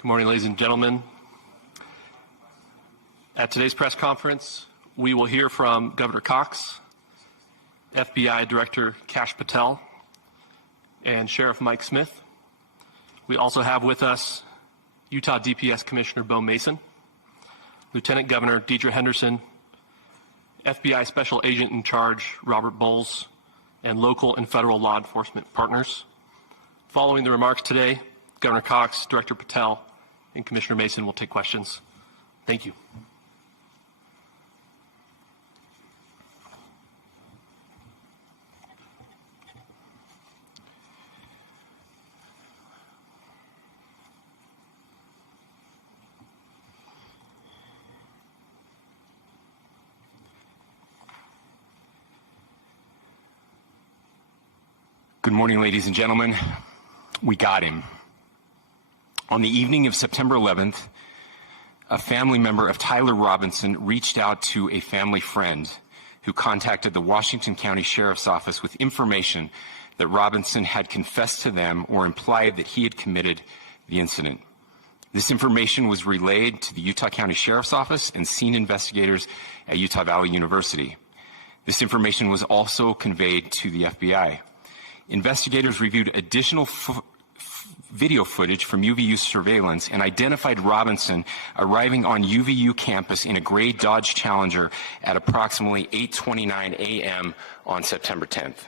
Good morning, ladies and gentlemen. At today's press conference, we will hear from Governor Cox, FBI Director Kash Patel, and Sheriff Mike Smith. We also have with us Utah DPS Commissioner Bo Mason, Lieutenant Governor Deidre Henderson, FBI Special Agent in Charge Robert Bowles, and local and federal law enforcement partners. Following the remarks today, Governor Cox, Director Patel, and Commissioner Mason will take questions. Thank you. Good morning, ladies and gentlemen. We got him. On the evening of September 11th, a family member of Tyler Robinson reached out to a family friend who contacted the Washington County Sheriff's Office with information that Robinson had confessed to them or implied that he had committed the incident. This information was relayed to the Utah County Sheriff's Office and scene investigators at Utah Valley University. This information was also conveyed to the FBI. Investigators reviewed additional video footage from UVU surveillance and identified Robinson arriving on UVU campus in a gray Dodge Challenger at approximately 8:29 a.m. on September 10th,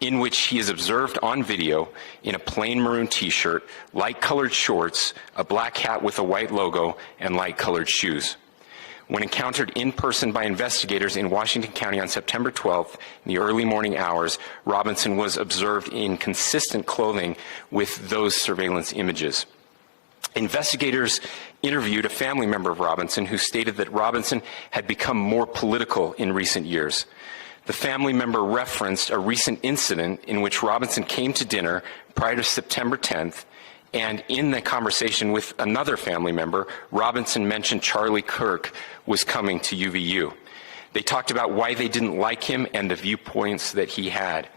in which he is observed on video in a plain maroon t-shirt, light-colored shorts, a black hat with a white logo, and light-colored shoes. When encountered in person by investigators in Washington County on September 12th in the early morning hours, Robinson was observed in consistent clothing with those surveillance images. Investigators interviewed a family member of Robinson who stated that Robinson had become more political in recent years. The family member referenced a recent incident in which Robinson came to dinner prior to September 10th, and in the conversation with another family member, Robinson mentioned Charlie Kirk was coming to UVU. They talked about why they didn't like him and the viewpoints that he had.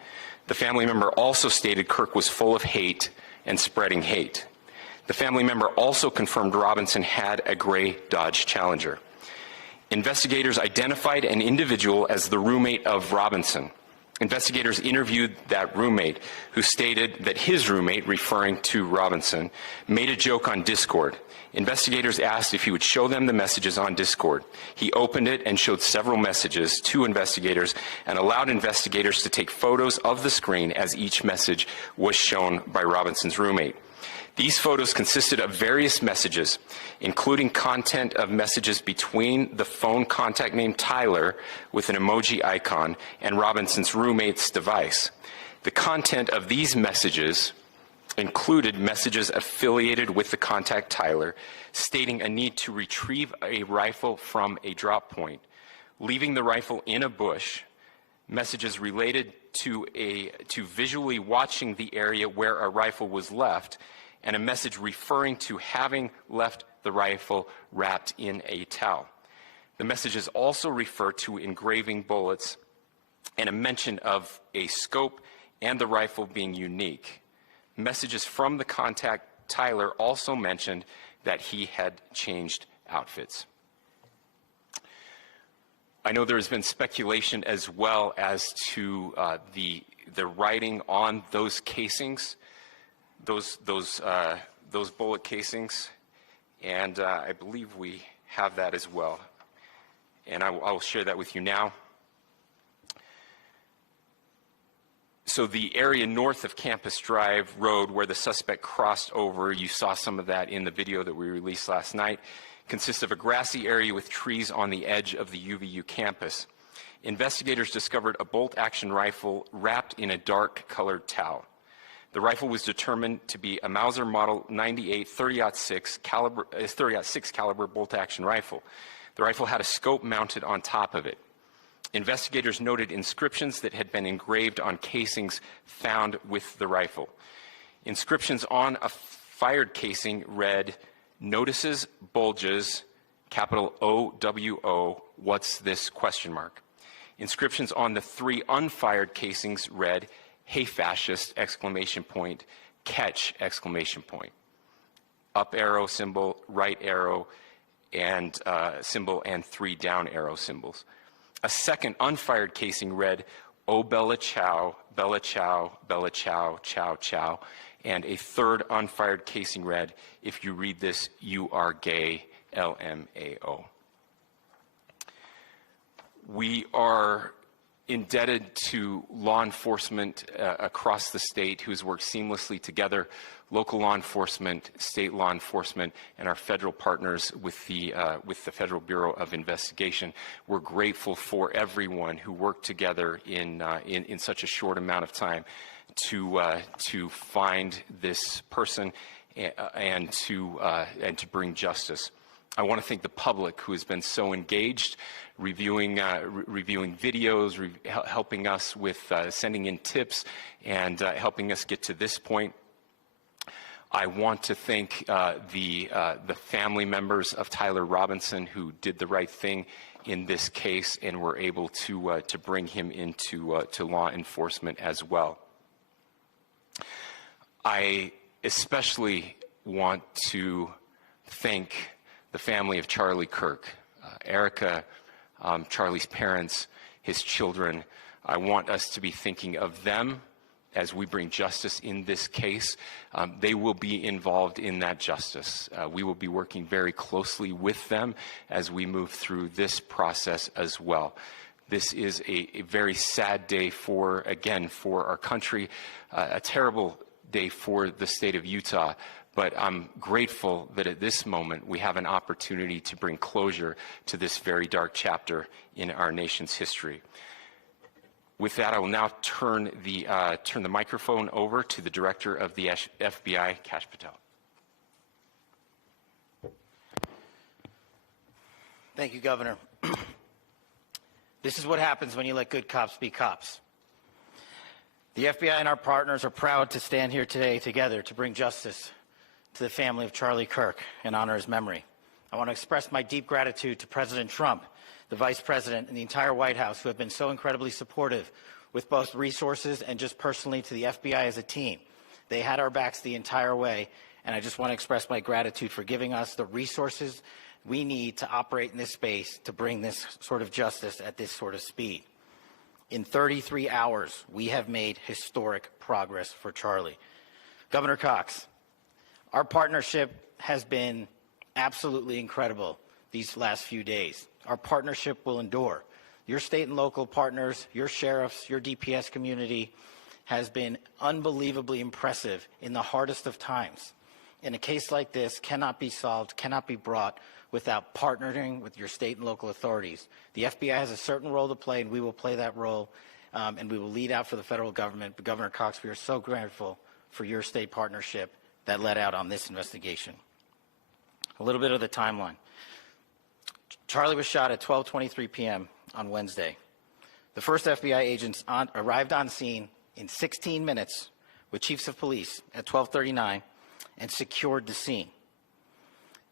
The family member also stated Kirk was full of hate and spreading hate. The family member also confirmed Robinson had a gray Dodge Challenger. Investigators identified an individual as the roommate of Robinson. Investigators interviewed that roommate, who stated that his roommate, referring to Robinson, made a joke on Discord. Investigators asked if he would show them the messages on Discord. He opened it and showed several messages to investigators and allowed investigators to take photos of the screen as each message was shown by Robinson's roommate. These photos consisted of various messages, including content of messages between the phone contact named Tyler with an emoji icon and Robinson's roommate's device. The content of these messages included messages affiliated with the contact Tyler, stating a need to retrieve a rifle from a drop point, leaving the rifle in a bush, messages related to visually watching the area where a rifle was left, and a message referring to having left the rifle wrapped in a towel. The messages also refer to engraving bullets and a mention of a scope and the rifle being unique. Messages from the contact Tyler also mentioned that he had changed outfits. I know there has been speculation as well as to the writing on those casings, those bullet casings, and I believe we have that as well. And I will share that with you now. So the area north of Campus Drive Road where the suspect crossed over, you saw some of that in the video that we released last night, consists of a grassy area with trees on the edge of the UVU campus. Investigators discovered a bolt-action rifle wrapped in a dark-colored towel. The rifle was determined to be a Mauser Model 98 30-06 caliber bolt-action rifle. The rifle had a scope mounted on top of it. Investigators noted inscriptions that had been engraved on casings found with the rifle. Inscriptions on a fired casing read, "Notices, bulges, capital OWO, what's this?" ? Inscriptions on the 3 unfired casings read, "Hey fascist!" ! Catch! up arrow symbol, right arrow, and symbol, and 3 down arrow symbols. A second unfired casing read, "Oh Bella Chow, Bella Chow, Bella Chow, Chow Chow," and a third unfired casing read, "If you read this, you are gay, LMAO." We are indebted to law enforcement across the state who's worked seamlessly together, local law enforcement, state law enforcement, and our federal partners with the Federal Bureau of Investigation. We're grateful for everyone who worked together in such a short amount of time to find this person and to bring justice. I want to thank the public who has been so engaged, reviewing videos, helping us with sending in tips, and helping us get to this point. I want to thank the family members of Tyler Robinson who did the right thing in this case and were able to bring him into to law enforcement as well. I especially want to thank the family of Charlie Kirk, Erica, Charlie's parents, his children. I want us to be thinking of them as we bring justice in this case. They will be involved in that justice. We will be working very closely with them as we move through this process as well. This is a very sad day for our country, a terrible day for the state of Utah. But I'm grateful that at this moment we have an opportunity to bring closure to this very dark chapter in our nation's history. With that, I will now turn the microphone over to the Director of the FBI, Kash Patel. Thank you, Governor. This is what happens when you let good cops be cops. The FBI and our partners are proud to stand here today together to bring justice to the family of Charlie Kirk and honor his memory. I want to express my deep gratitude to President Trump, the Vice President, and the entire White House who have been so incredibly supportive with both resources and just personally to the FBI as a team. They had our backs the entire way, and I just want to express my gratitude for giving us the resources we need to operate in this space to bring this sort of justice at this sort of speed. In 33 hours, we have made historic progress for Charlie. Governor Cox, our partnership has been absolutely incredible these last few days. Our partnership will endure. Your state and local partners, your sheriffs, your DPS community has been unbelievably impressive in the hardest of times. And a case like this cannot be solved, cannot be brought without partnering with your state and local authorities. The FBI has a certain role to play, and we will play that role, and we will lead out for the federal government. But Governor Cox, we are so grateful for your state partnership that led out on this investigation. A little bit of the timeline. Charlie was shot at 12:23 p.m. on Wednesday. The first FBI agents arrived on scene in 16 minutes with chiefs of police at 12:39 and secured the scene.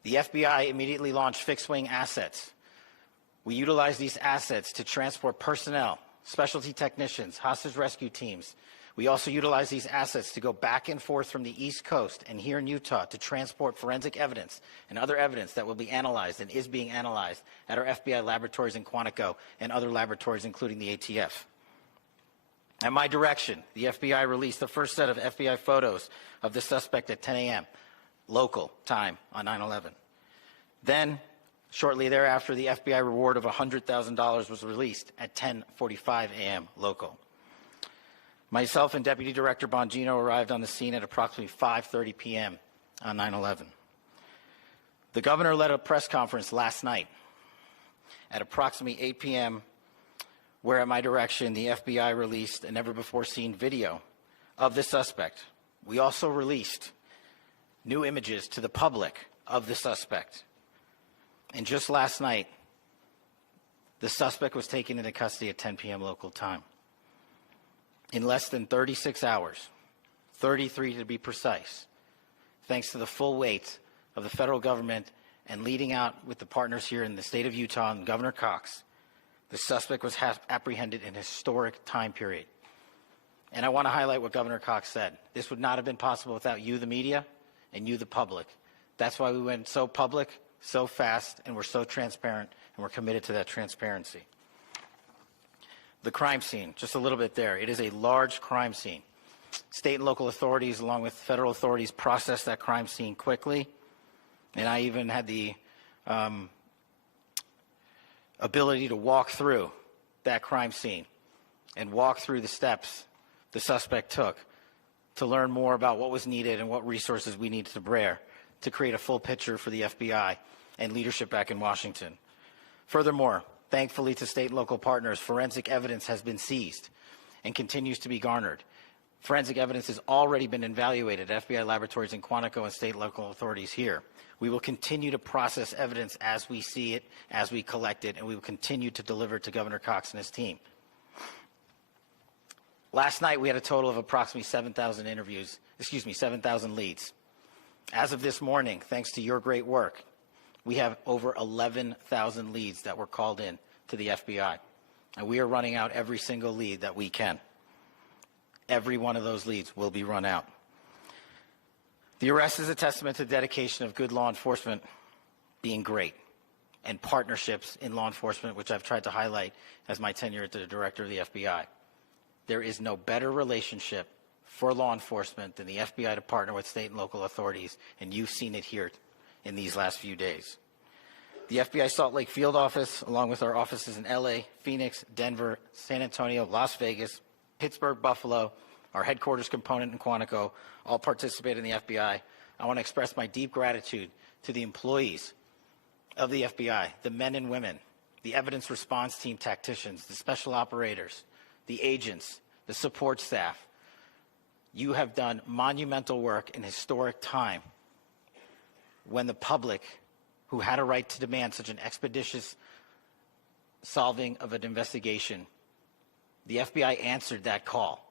The FBI immediately launched fixed-wing assets. We utilized these assets to transport personnel, specialty technicians, hostage rescue teams. We also utilize these assets to go back and forth from the East Coast and here in Utah to transport forensic evidence and other evidence that will be analyzed and is being analyzed at our FBI laboratories in Quantico and other laboratories, including the ATF. At my direction, the FBI released the first set of FBI photos of the suspect at 10 a.m. local time on 9/11. Then, shortly thereafter, the FBI reward of $100,000 was released at 10:45 a.m. local. Myself and Deputy Director Bongino arrived on the scene at approximately 5:30 p.m. on 9/11. The governor led a press conference last night at approximately 8 p.m., where at my direction, the FBI released a never-before-seen video of the suspect. We also released new images to the public of the suspect. And just last night, the suspect was taken into custody at 10 p.m. local time. In less than 36 hours, 33 to be precise, thanks to the full weight of the federal government and leading out with the partners here in the state of Utah and Governor Cox, the suspect was apprehended in a historic time period. And I want to highlight what Governor Cox said. This would not have been possible without you, the media, and you, the public. That's why we went so public, so fast, and we're so transparent, and we're committed to that transparency. The crime scene, just a little bit there. It is a large crime scene. State and local authorities, along with federal authorities, processed that crime scene quickly. And I even had the ability to walk through that crime scene and walk through the steps the suspect took to learn more about what was needed and what resources we needed to bear to create a full picture for the FBI and leadership back in Washington. Furthermore, thankfully to state and local partners, forensic evidence has been seized and continues to be garnered. Forensic evidence has already been evaluated at FBI laboratories in Quantico and state and local authorities here. We will continue to process evidence as we see it, as we collect it, and we will continue to deliver to Governor Cox and his team. Last night, we had a total of approximately 7,000 leads. As of this morning, thanks to your great work, we have over 11,000 leads that were called in to the FBI. And we are running out every single lead that we can. Every one of those leads will be run out. The arrest is a testament to the dedication of good law enforcement being great and partnerships in law enforcement, which I've tried to highlight as my tenure as the director of the FBI. There is no better relationship for law enforcement than the FBI to partner with state and local authorities, and you've seen it here in these last few days. The FBI Salt Lake Field Office, along with our offices in LA, Phoenix, Denver, San Antonio, Las Vegas, Pittsburgh, Buffalo, our headquarters component in Quantico, all participate in the FBI. I want to express my deep gratitude to the employees of the FBI, the men and women, the evidence response team tacticians, the special operators, the agents, the support staff. You have done monumental work in historic time when the public, who had a right to demand such an expeditious solving of an investigation, the FBI answered that call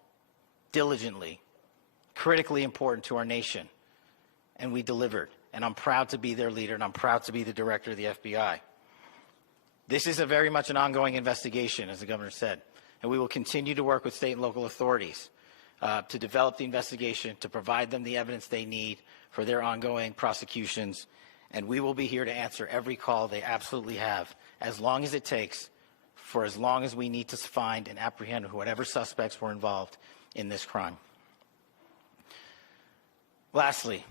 diligently, critically important to our nation, and we delivered. And I'm proud to be their leader, and I'm proud to be the director of the FBI. This is very much an ongoing investigation, as the governor said, and we will continue to work with state and local authorities to develop the investigation, to provide them the evidence they need for their ongoing prosecutions, and we will be here to answer every call they absolutely have, as long as it takes, for as long as we need to find and apprehend whatever suspects were involved in this crime. Lastly,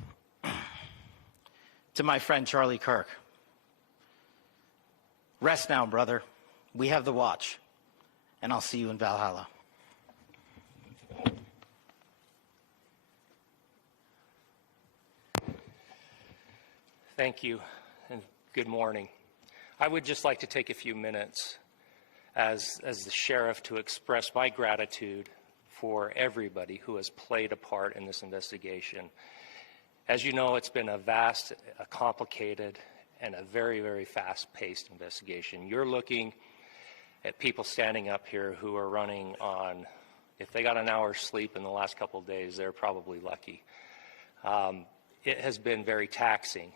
to my friend Charlie Kirk, rest now, brother. We have the watch, and I'll see you in Valhalla. Thank you, and good morning. I would just like to take a few minutes as the sheriff to express my gratitude for everybody who has played a part in this investigation. As you know, it's been a vast, a complicated, and a very, very fast-paced investigation. You're looking at people standing up here who are running on, if they got an hour's sleep in the last couple of days, they're probably lucky. It has been very taxing.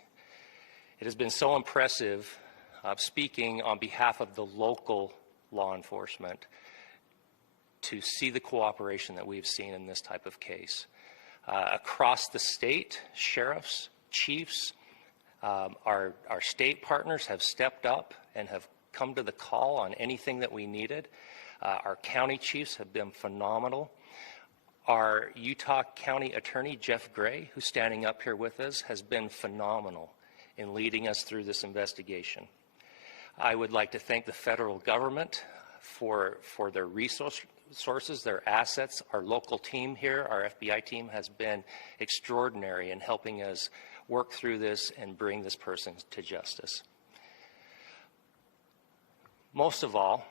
It has been so impressive, speaking on behalf of the local law enforcement, to see the cooperation that we've seen in this type of case. Across the state, sheriffs, chiefs, our state partners have stepped up and have come to the call on anything that we needed. Our county chiefs have been phenomenal. Our Utah County Attorney, Jeff Gray, who's standing up here with us, has been phenomenal in leading us through this investigation. I would like to thank the federal government for their resources, their assets. Our local team here, our FBI team, has been extraordinary in helping us work through this and bring this person to justice. Most of all,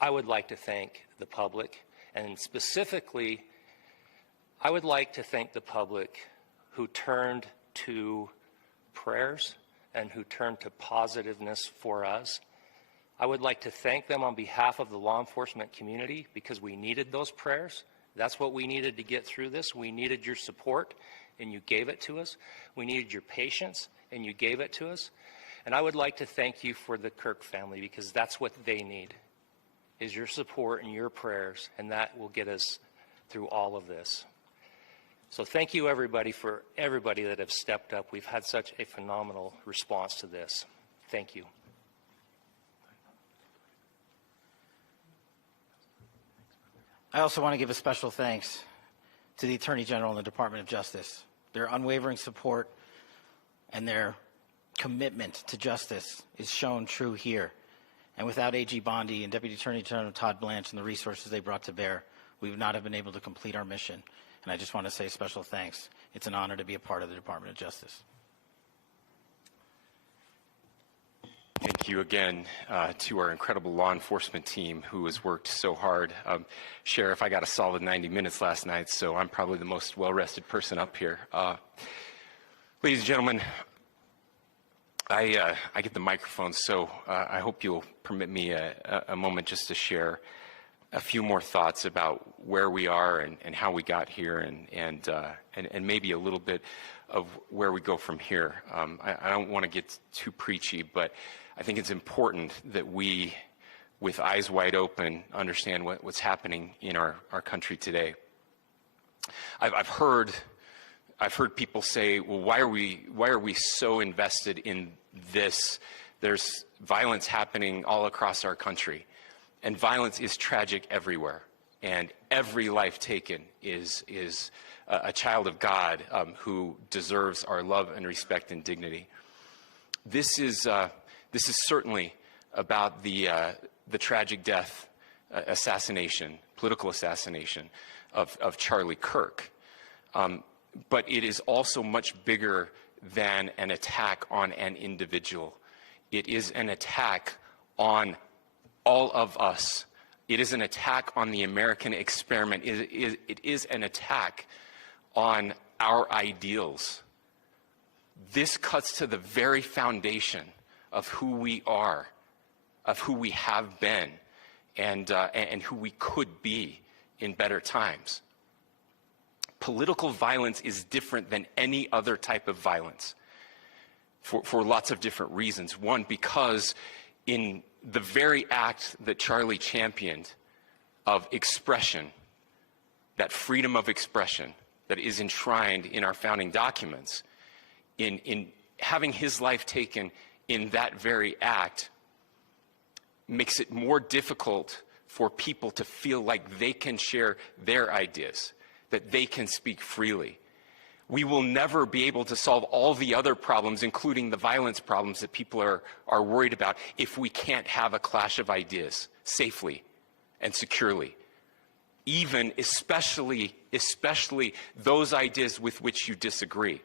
I would like to thank the public, and specifically, I would like to thank the public who turned to prayers and who turned to positiveness for us. I would like to thank them on behalf of the law enforcement community, because we needed those prayers. That's what we needed to get through this. We needed your support, and you gave it to us. We needed your patience, and you gave it to us. And I would like to thank you for the Kirk family, because that's what they need, is your support and your prayers, and that will get us through all of this. So thank you, everybody, for everybody that have stepped up. We've had such a phenomenal response to this. Thank you. I also want to give a special thanks to the Attorney General and the Department of Justice. Their unwavering support and their commitment to justice is shown true here. And without AG Bondi and Deputy Attorney General Todd Blanche and the resources they brought to bear, we would not have been able to complete our mission. And I just want to say special thanks. It's an honor to be a part of the Department of Justice. Thank you again to our incredible law enforcement team who has worked so hard. Sheriff, I got a solid 90 minutes last night, so I'm probably the most well-rested person up here. Ladies and gentlemen, I get the microphone, so I hope you'll permit me a moment just to share a few more thoughts about where we are and how we got here and maybe a little bit of where we go from here. I don't want to get too preachy, but I think it's important that we, with eyes wide open, understand what's happening in our country today. I've heard people say, well, why are we so invested in this? There's violence happening all across our country, and violence is tragic everywhere, and every life taken is a child of God who deserves our love and respect and dignity. This is certainly about the tragic death, political assassination of Charlie Kirk. But it is also much bigger than an attack on an individual. It is an attack on all of us. It is an attack on the American experiment. It is an attack on our ideals. This cuts to the very foundation of who we are, of who we have been, and who we could be in better times. Political violence is different than any other type of violence for lots of different reasons. One, because in the very act that Charlie championed of expression, that freedom of expression that is enshrined in our founding documents, in having his life taken in that very act, makes it more difficult for people to feel like they can share their ideas, that they can speak freely. We will never be able to solve all the other problems, including the violence problems that people are worried about, if we can't have a clash of ideas safely and securely. Especially those ideas with which you disagree.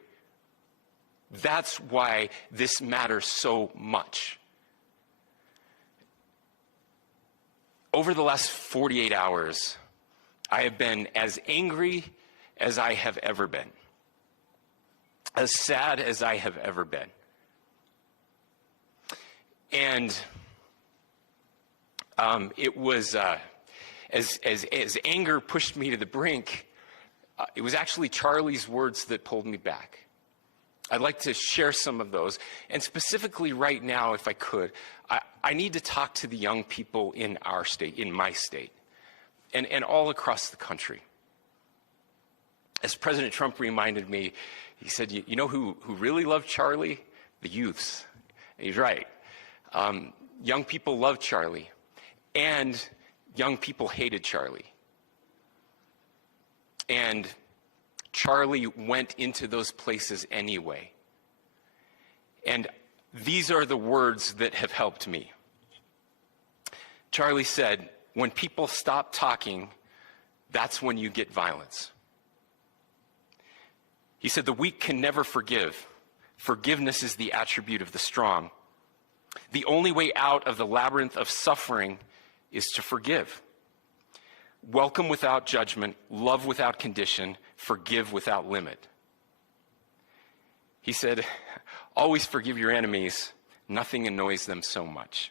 That's why this matters so much. Over the last 48 hours, I have been as angry as I have ever been, as sad as I have ever been. And it was, as anger pushed me to the brink, it was actually Charlie's words that pulled me back. I'd like to share some of those. And specifically right now, if I could, I need to talk to the young people in our state, in my state, and all across the country. As President Trump reminded me, he said, you know who really loved Charlie? The youths. And he's right. Young people loved Charlie, and young people hated Charlie. And Charlie went into those places anyway. And these are the words that have helped me. Charlie said, when people stop talking, that's when you get violence. He said, the weak can never forgive. Forgiveness is the attribute of the strong. The only way out of the labyrinth of suffering is to forgive. Welcome without judgment, love without condition, forgive without limit. He said, always forgive your enemies. Nothing annoys them so much.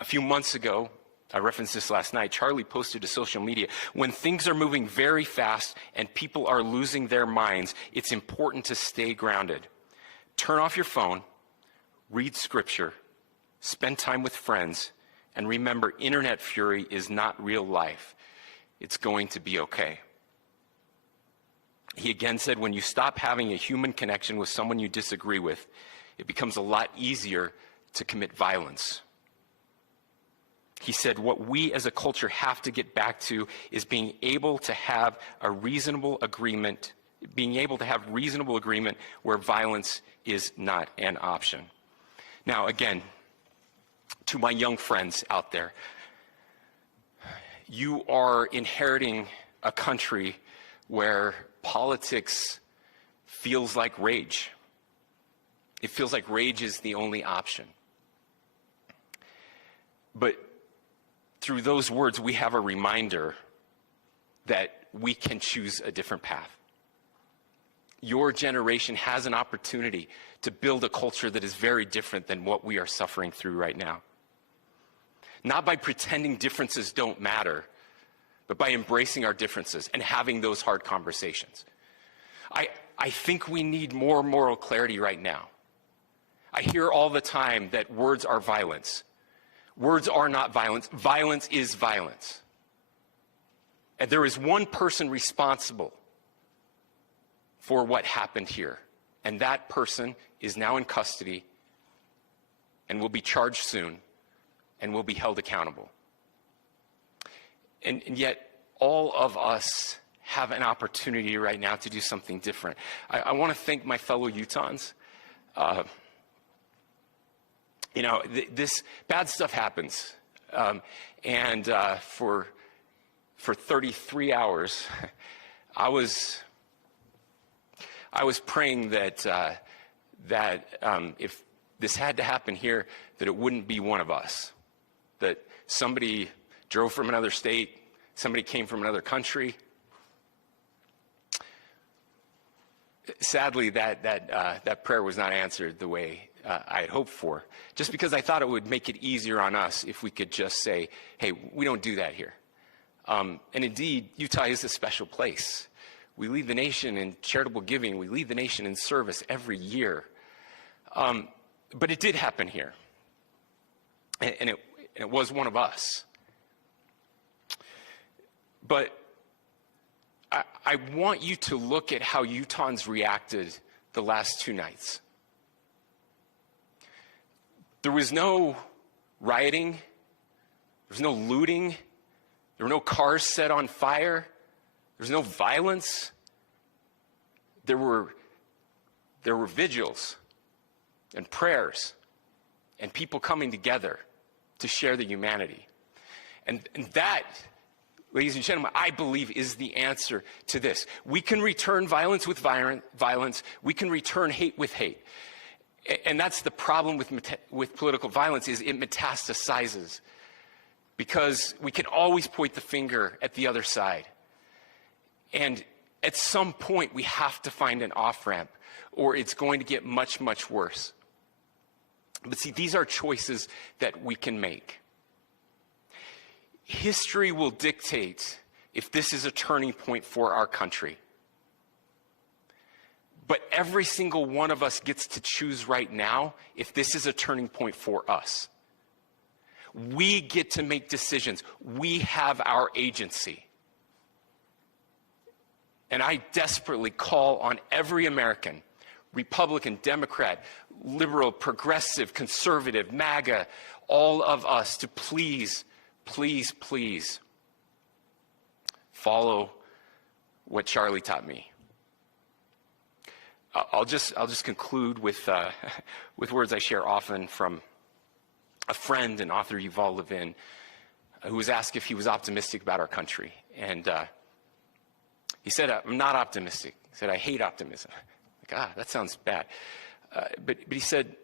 A few months ago, I referenced this last night, Charlie posted to social media, when things are moving very fast and people are losing their minds, it's important to stay grounded. Turn off your phone, read scripture, spend time with friends, and remember, internet fury is not real life. It's going to be okay. He again said, when you stop having a human connection with someone you disagree with, it becomes a lot easier to commit violence. He said, what we as a culture have to get back to is being able to have a reasonable agreement, where violence is not an option. Now, again, to my young friends out there, you are inheriting a country where politics feels like rage. It feels like rage is the only option. But through those words, we have a reminder that we can choose a different path. Your generation has an opportunity to build a culture that is very different than what we are suffering through right now. Not by pretending differences don't matter, but by embracing our differences and having those hard conversations. I think we need more moral clarity right now. I hear all the time that words are violence. Words are not violence. Violence is violence. And there is one person responsible for what happened here. And that person is now in custody and will be charged soon and will be held accountable. And yet, all of us have an opportunity right now to do something different. I want to thank my fellow Utahns. This bad stuff happens. For 33 hours, I was praying that if this had to happen here, that it wouldn't be one of us. That somebody drove from another state, somebody came from another country. Sadly, that prayer was not answered the way I had hoped for, just because I thought it would make it easier on us if we could just say, hey, we don't do that here. And indeed, Utah is a special place. We lead the nation in charitable giving. We lead the nation in service every year. But it did happen here. And it was one of us. But I want you to look at how Utahns reacted the last 2 nights. There was no rioting. There was no looting. There were no cars set on fire. There was no violence. There were vigils and prayers and people coming together to share the humanity. And that, ladies and gentlemen, I believe is the answer to this. We can return violence with violence. We can return hate with hate. And that's the problem with political violence, is it metastasizes. Because we can always point the finger at the other side. And at some point, we have to find an off-ramp, or it's going to get much, much worse. But see, these are choices that we can make. History will dictate if this is a turning point for our country. But every single one of us gets to choose right now if this is a turning point for us. We get to make decisions. We have our agency. And I desperately call on every American, Republican, Democrat, liberal, progressive, conservative, MAGA, all of us to please, please, please follow what Charlie taught me. I'll just conclude with words I share often from a friend and author Yuval Levin, who was asked if he was optimistic about our country. And he said, I'm not optimistic. He said, I hate optimism. Like, that sounds bad. But he said,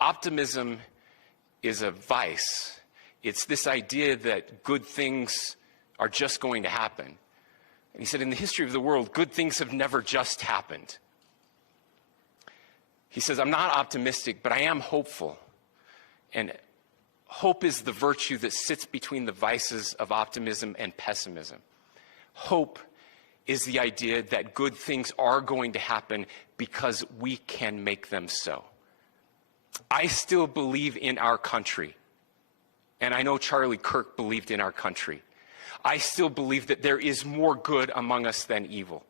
optimism is a vice. It's this idea that good things are just going to happen. And he said, in the history of the world, good things have never just happened. He says, I'm not optimistic, but I am hopeful. And hope is the virtue that sits between the vices of optimism and pessimism. Hope is the idea that good things are going to happen because we can make them so. I still believe in our country. And I know Charlie Kirk believed in our country. I still believe that there is more good among us than evil.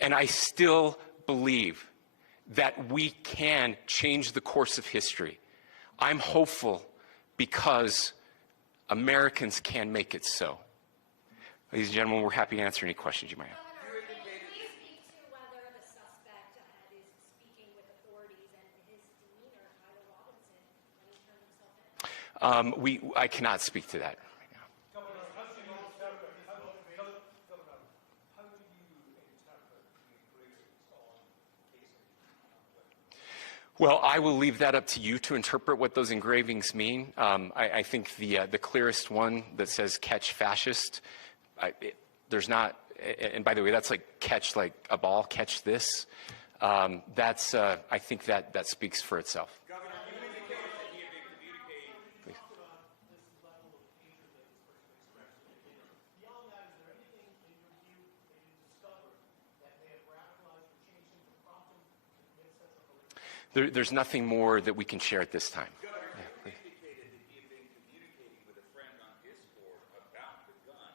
And I still believe that we can change the course of history. I'm hopeful because Americans can make it so. Ladies and gentlemen, we're happy to answer any questions you might have. Governor, can you speak to whether the suspect is speaking with authorities and his demeanor, Tyler Robinson, when he turned himself in? I cannot speak to that right now. Well, I will leave that up to you to interpret what those engravings mean. I think the clearest one that says "catch fascist," there's not, and by the way, that's like catch like a ball, catch this. That's I think that speaks for itself. Governor, you indicated that he had been communicating. Please. This level of hatred that this person expressed. Beyond that, is there anything in your view that you discovered that may have radicalized or changed him to prompt him to commit such a horrific? There's nothing more that we can share at this time. Governor, you indicated that he had been communicating with a friend on Discord about the gun.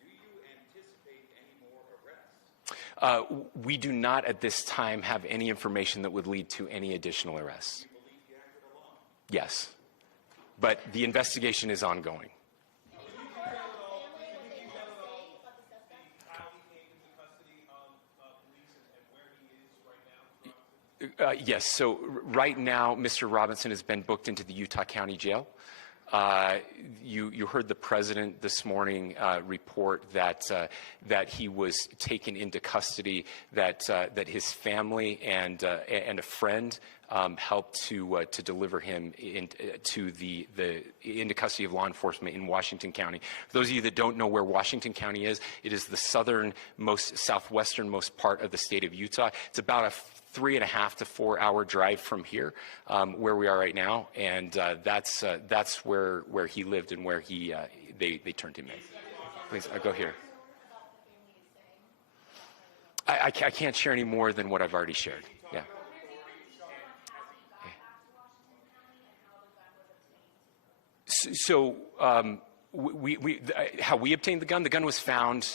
Do you anticipate any more arrests? We do not at this time have any information that would lead to any additional arrests. You believe he acted alone? Yes, but the investigation is ongoing. How he came into custody of police and where he is right now? Yes, so right now, Mr. Robinson has been booked into the Utah County Jail. You heard the president this morning report that he was taken into custody, that his family and a friend helped to deliver him into custody of law enforcement in Washington County. For those of you that don't know where Washington County is, it is the southwesternmost part of the state of Utah. It's about a 3.5 to 4 hour drive from here, where we are right now, and that's where he lived and where they turned him in. Please, go here. I can't share any more than what I've already shared. Yeah. So how we obtained the gun? The gun was found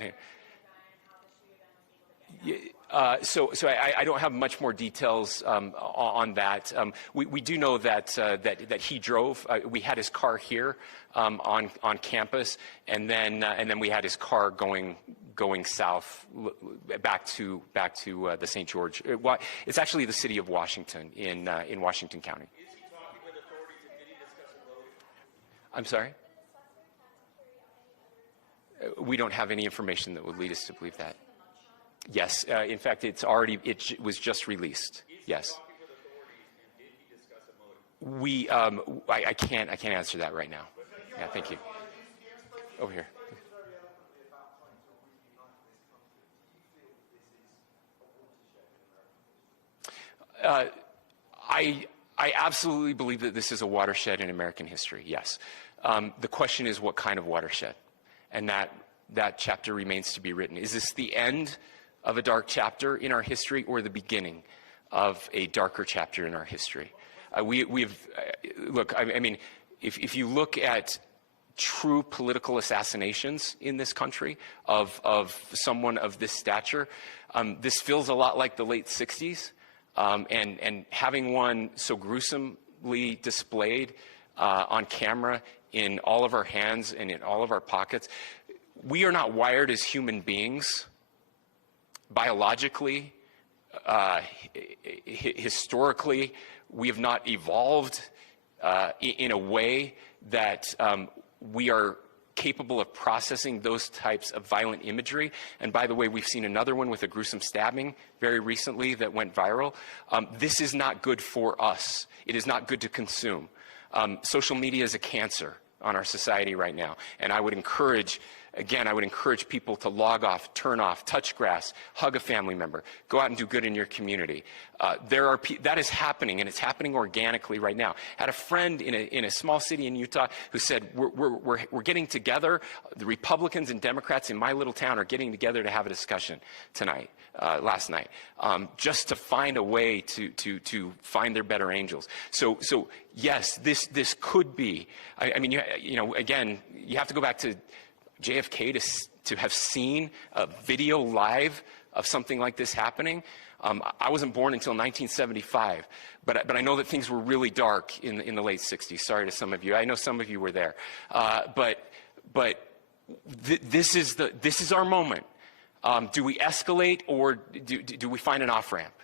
here. So I don't have much more details on that. We do know that he drove. We had his car here on campus, and then we had his car going south back to the St. George. It's actually the city of Washington in Washington County. Is he talking with authorities and did he discuss a motive? I'm sorry? We don't have any information that would lead us to believe that. Yes, in fact, it was just released. Yes. Talking with authorities and did he discuss a motive? I can't answer that right now. Yeah, thank you. Over here. I absolutely believe that this is a watershed in American history, yes. The question is what kind of watershed? And that chapter remains to be written. Is this the end of a dark chapter in our history or the beginning of a darker chapter in our history? Look, I mean, if you look at true political assassinations in this country of someone of this stature, this feels a lot like the late 60s. And having one so gruesomely displayed on camera in all of our hands and in all of our pockets, we are not wired as human beings biologically, historically. We have not evolved in a way that we are capable of processing those types of violent imagery. And by the way, we've seen another one with a gruesome stabbing very recently that went viral. This is not good for us. It is not good to consume. Social media is a cancer on our society right now. And I would encourage people to log off, turn off, touch grass, hug a family member, go out and do good in your community. That is happening, and it's happening organically right now. I had a friend in a small city in Utah who said, we're getting together, the Republicans and Democrats in my little town are getting together to have a discussion last night, just to find a way to find their better angels. So yes, this could be, I mean, again, you have to go back to JFK to have seen a video live of something like this happening. I wasn't born until 1975, but I know that things were really dark in the late 60s. Sorry to some of you. I know some of you were there. This is our moment. Do we escalate, or do we find an off-ramp?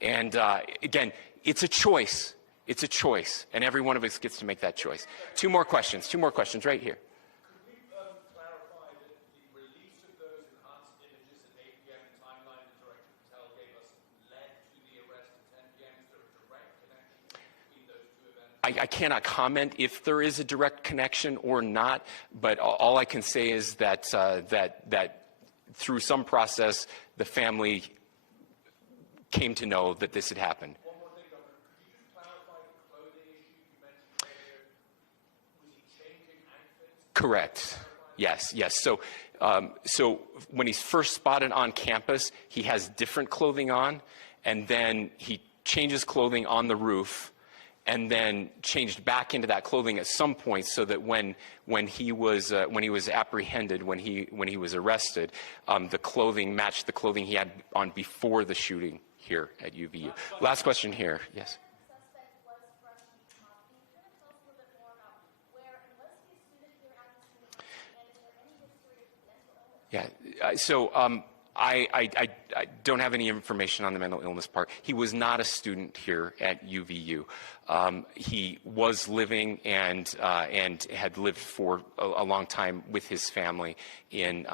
And again, it's a choice. It's a choice, and every one of us gets to make that choice. Two more questions right here. Could we clarify that the release of those enhanced images at 8 p.m. timeline that Director Patel gave us led to the arrest at 10 p.m.? Is there a direct connection between those two events? I cannot comment if there is a direct connection or not, but all I can say is that through some process, the family came to know that this had happened. One more thing, Governor. Could you just clarify the clothing issue you mentioned earlier? Was he changing outfits? Correct. Yes. So when he's first spotted on campus, he has different clothing on, and then he changes clothing on the roof, and then changed back into that clothing at some point, so that when he was apprehended, when he was arrested, the clothing matched the clothing he had on before the shooting here at UVU. Last question here. Yes. Suspect was freshly caught. Can you kind of tell us a little bit more about where, and was he a student here at the school, and is there any history of mental illness? Yeah. So I don't have any information on the mental illness part. He was not a student here at UVU. He was living and had lived for a long time with his family in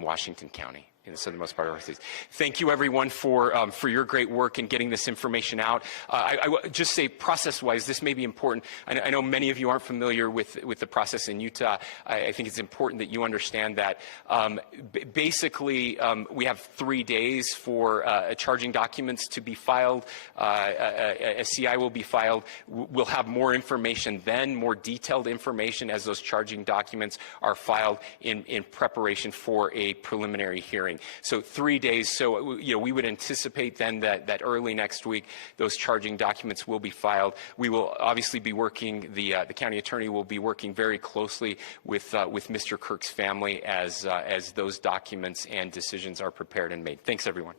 Washington County, in the southernmost part of our state. Thank you, everyone, for your great work in getting this information out. I would just say, process-wise, this may be important. I know many of you aren't familiar with the process in Utah. I think it's important that you understand that. Basically, we have 3 days for charging documents to be filed. A CI will be filed. We'll have more information then, more detailed information as those charging documents are filed in preparation for a preliminary hearing. So 3 days. So we would anticipate then that early next week those charging documents will be filed. We will obviously be working. The county attorney will be working very closely with Mr. Kirk's family as those documents and decisions are prepared and made. Thanks, everyone.